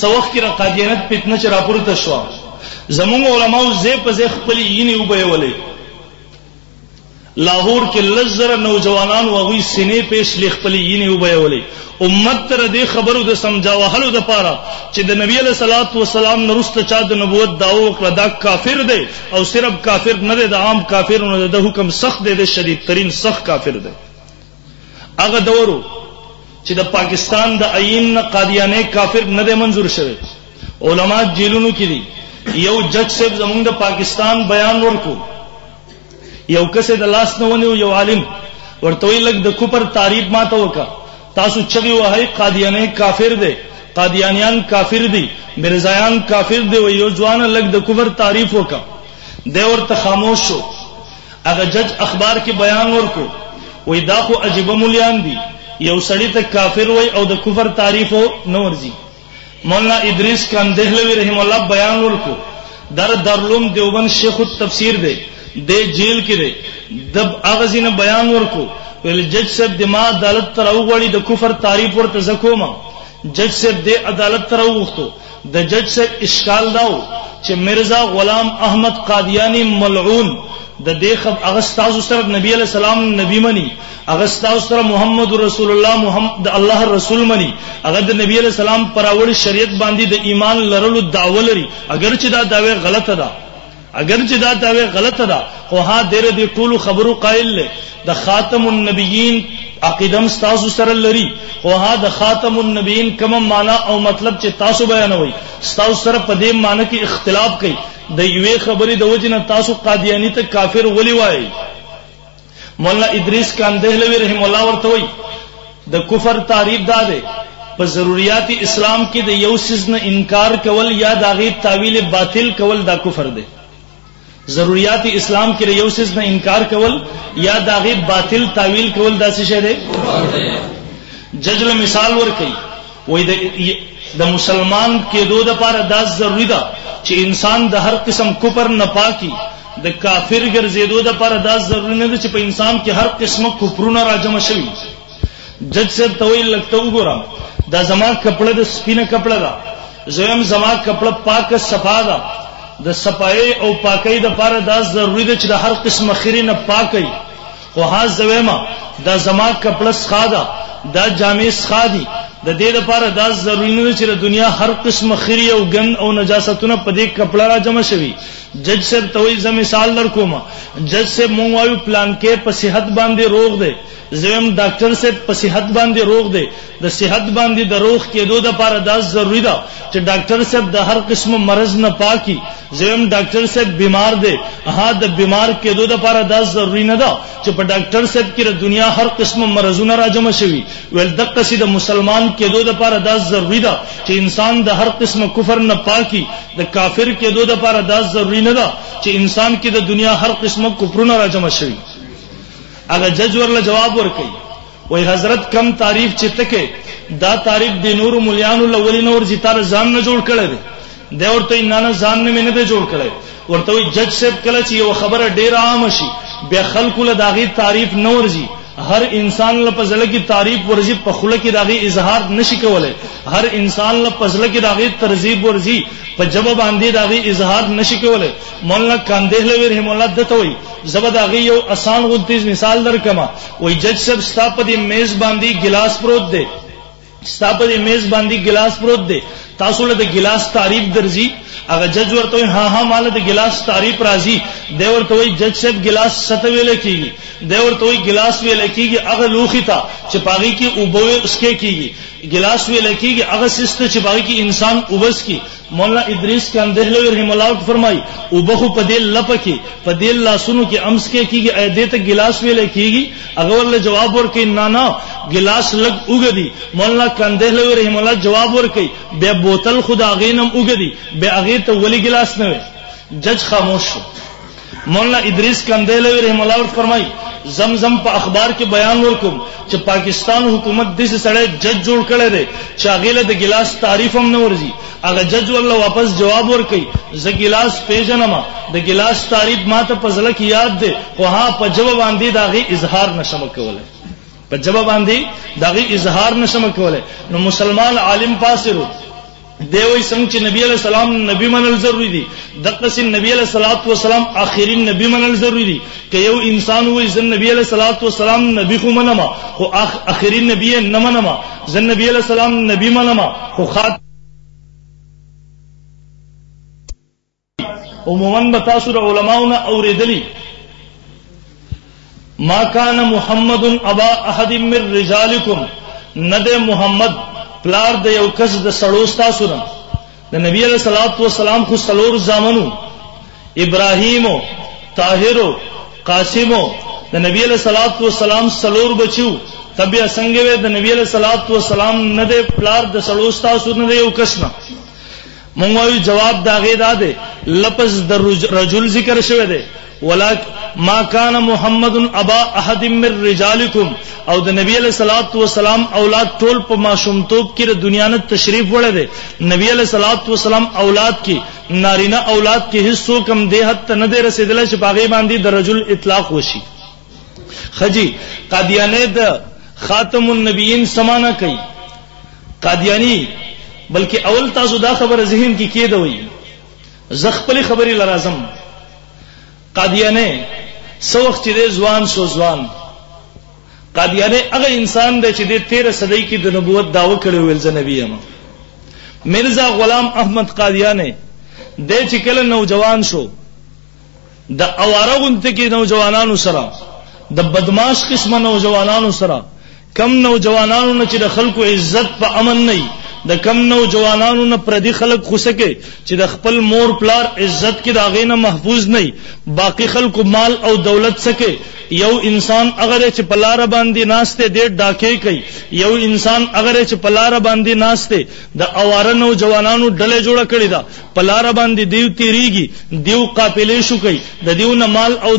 سوخ کی قادیانت فتنه چې راپورته شو زمونږ علماو زه په زه خپل یینه وبېولې لاهور کې لزر نوجوانان وغوي سینې پېښ لیک خپل یینه وبېولې امت تر دې خبرو د سمجاوهلو د پاره چې د نبی له صلوات و سلام نرسته چا د نبوت داو کړه دا کافر دی او صرف کافر نه دی د عام کافرونو د حکم سخت دی د شدید ترين سخت کافر دی هغه دورو چې د پاکستان د آئین قادیانه کافر نه دی منظور شوی علما جیلونو کې دي یو جج صاحب زمونږ د پاکستان بیان ورکو یو کس د لاس نه ونیو یو عالم ورته وی لګ د کوپر تعریف ماته وکا تاسو چغي وای قادیانه کافر دی قادیانیان کافر دي مرزایان کافر دي و یو ځوان لګ د کوپر تعریف وکا دی ورته خاموش شو هغه جج اخبار کې بیان ورکو وای دا خو عجیب مولیان دي یو سړی ته کافر وای او د کفر تعریف نو ورزي مولانا ادریس کاندهلوی رحم الله بیان ورکو در دارالعلوم دیوبند شیخ التفسیر دی د جیل کې دی د اغازینه بیان ورکو ول جج صاحب د ما عدالت تر وغوړي د کفر تعریف ورته زکوما جج صاحب د عدالت تر وغوښتو د جج صاحب اشکال داو چې مرزا غلام احمد قادیانی ملعون د دې خب اغستاز سره نبی علیہ السلام نبی منی اغستاز سره محمد رسول الله محمد الله رسول منی هغه د نبی علیہ السلام پراوړ شریعت باندې د ایمان لرلو دعوه لري اگر چې دا دعوه غلطه ده اگر چې دا دعوه غلطه ده خو ها ډېر دې ټول خبرو قائل له د خاتم النبیین عقیدم تاسو سره لري خو ها د خاتم النبیین کوم معنا او مطلب چې تاسو بیانوي تاسو سره په دې معنی کې اختلاف کوي د یوې خبرې د وجنه تاسو قادیانی ته کافر ولي وایي مولانا ادریس کاندهلوی رحم الله ورته وایي د کفر تعریف داده په ضرورت اسلام کې د یو سیز نه انکار کول یا داغي تعویل باطل کول دا کفر دی ضرورت اسلام کې یو سیز نه انکار کول یا داغي باطل تعویل کول دا څه شی دی ججل مثال ورکړي وایي د مسلمان کې دوه د پاره دا ضروری ده چې انسان د هر قسم کفر نه پاکي د کافر ګرځېدو د پاره دا ضروری نه ده چې په انسان کې هر قسمه کفرونه راجم شوي جج صاحب تویل لګته وګورم دا زما کپڑا د سپینه کپڑا دا زم زما کپڑا پاک صفا دا د صفای او پاکۍ د پاره دا ضروری ده چې د هر قسمه خیره نه پاکي خو ها زویما دا زما کپڑا سخا دا دا جامې سخا دي د دې لپاره دا ضروری نه چې د دنیا هر قسم خیری او ګن او نجاستونه په دې کپڑا را جمع شوي جج صاحب توي ز مثال درکوم جج صاحب مونږ وایو پلان کې په صحت باندې روغ دی زم ډاکټر صاحب په صحت باندې روغ دی د صحت باندې د روغ کېدو لپاره دا ضروری ده چې ډاکټر صاحب د هر قسم مرض نه پاکي زم ډاکټر صاحب بیمار دی ها د بیمار کېدو لپاره دا ضروری نه ده چې په ډاکټر صاحب کې د دنیا هر قسم مرزونه را جمع شوي ول دغه سي د مسلمان کېدو لپاره دا ضروری ده چې انسان د هر قسم کفر نه پاکي د کافر کېدو لپاره دا ضروری نه ده چې انسان کې د دنیا هر قسم کفرونه را جمع شوي اگر جج ورله جواب ورکړي وای حضرت کم تعریف چې تکه دا تعریف د نور مليانو لولین اور جتار ځان نه جوړ کړي دی ورته نه ځان نه نه جوړ کړي ورته وای جج صاحب کله چې یو خبره ډیر عام شي بیا خلکو له داغي تعریف نه ورځي هر انسان له پزله کی تعریف ورځي په خله کې داغي اظهار نشي کولای هر انسان له پزله کې داغي ترغیب ورځي په جواب باندې داغي اظهار نشي کولای مولانا کاندهلوی رحم الله دته وای زبد داغي یو آسان غوتیز مثال درکما وای جج صاحب ستاپدي میز باندې ګلاس پروت دی ستاپدي میز باندې ګلاس پروت دی تاسو له د ګلاس تعریف درځي هغه جج ورته ها مال د ګلاس تعریف راځي دی ورته وای جج صاحب ګلاس ستویل کیږي دی ورته وای ګلاس ویل کیږي هغه لوخي تا چې پاغي کې اوبوي اسکه کیږي ګلاس ویل کیږي هغه سست چې پاغي کې انسان اوبس کی مولانا ادریس کاندهلوی رحم الله فرمای اوبخو په دې لپ کې په دې لاسونو کې امس کې کیږي اې دې ته ګلاس ویل کیږي هغه ول جواب ورکړي نه ګلاس لګ اوګدي مولانا کاندهلوی رحم الله جواب ورکړي به بوتل خدا غینم اوګدي به هغه ته ولی ګلاس نه وي جج خاموش شو مولانا ادریس کاندهلوی رحم الله فرمای زمزم په اخبار کې بیان ورکوم چې پاکستان حکومت د سړی جج جوړ کړی دی چې هغه له د ګلاس تعریف هم نه ورځي هغه جج ول واپس جواب ورکړي ز ګلاس پیژنم د ګلاس تعریف ماته په ځل کې یاد دی خو ها په جواب باندې داغي اظهار نشم کولای په جواب باندې دغه اظهار نشم کولای. نو مسلمان عالم پاسرو دی وای څنګه چې نبی علیہ السلام نبی منل ضروری دي، دغه سین نبی علیہ الصلوۃ والسلام آخرین نبی منل ضروری دي. که یو انسان وای زن نبی علیہ الصلوۃ والسلام نبی خو منما خو آخرین نبی نه منما، زن نبی علیہ السلام نبی منما خو خاتم عموما بتاثر علماؤنا اوریدلی ما کان محمد ابا احد من رجالکم، ند محمد پلار د یو کس د سړو تاسو نه. د نبی علیہ الصلوۃ والسلام خو څلور زامنو، ابراهیم، طاهر، قاسم. د نبی علیہ الصلوۃ والسلام څلور بچو، تبیا څنګه وې د نبی علیہ الصلوۃ والسلام نه د پلار د سړو تاسو نه یو کس نه. مونږ وایو جواب داغه داده لفظ د رجل ذکر شوی دی، ولکن ما کان محمد ابا احد من رجالکم، او د نبی علیہ الصلوۃ والسلام اولاد ټول په ماشومتوب کې د دنیا نه تشریف وړه دي. نبی علیہ الصلوۃ والسلام اولاد کې نارینه اولاد کې هیڅ کم دی حتی نه دی رسیدله چې باغی باندې د رجل اطلاق وشي. خجی قادیانه د خاتم النبیین سمانه کوي قادیانی، بلکہ اول تاسو دا خبر ذہن کی کیے دوئی زخپل خبری لرازم. قادیانے سو وقت چدے زوان سو زوان قادیانے اگر انسان دے چدے 13 صدی کی د نبوت دعوی کړي ویل ز نبی یم. مرزا غلام احمد قادیانے دے چکل نوجوان شو د اواره غنته کې نوجوانانو سره د بدماش قسمه نوجوانانو سره کم نوجوانانو نه چې د خلکو عزت په امن نه، د کم نوجوانانو نه پردي خلک خوسکه چې د خپل مور پلار عزت کې داغې نه محفوظ نه، باقی خلکو مال او دولت سکه. یو انسان اگر چې پلار باندې ناشته دې ډاکې کوي، یو انسان اگر چې پلار باندې ناشته د اواره نوجوانانو ډلې جوړه کړی دا پلار باندې دیو تیریږي، دیو قافلې شو کوي، د دیو نه مال او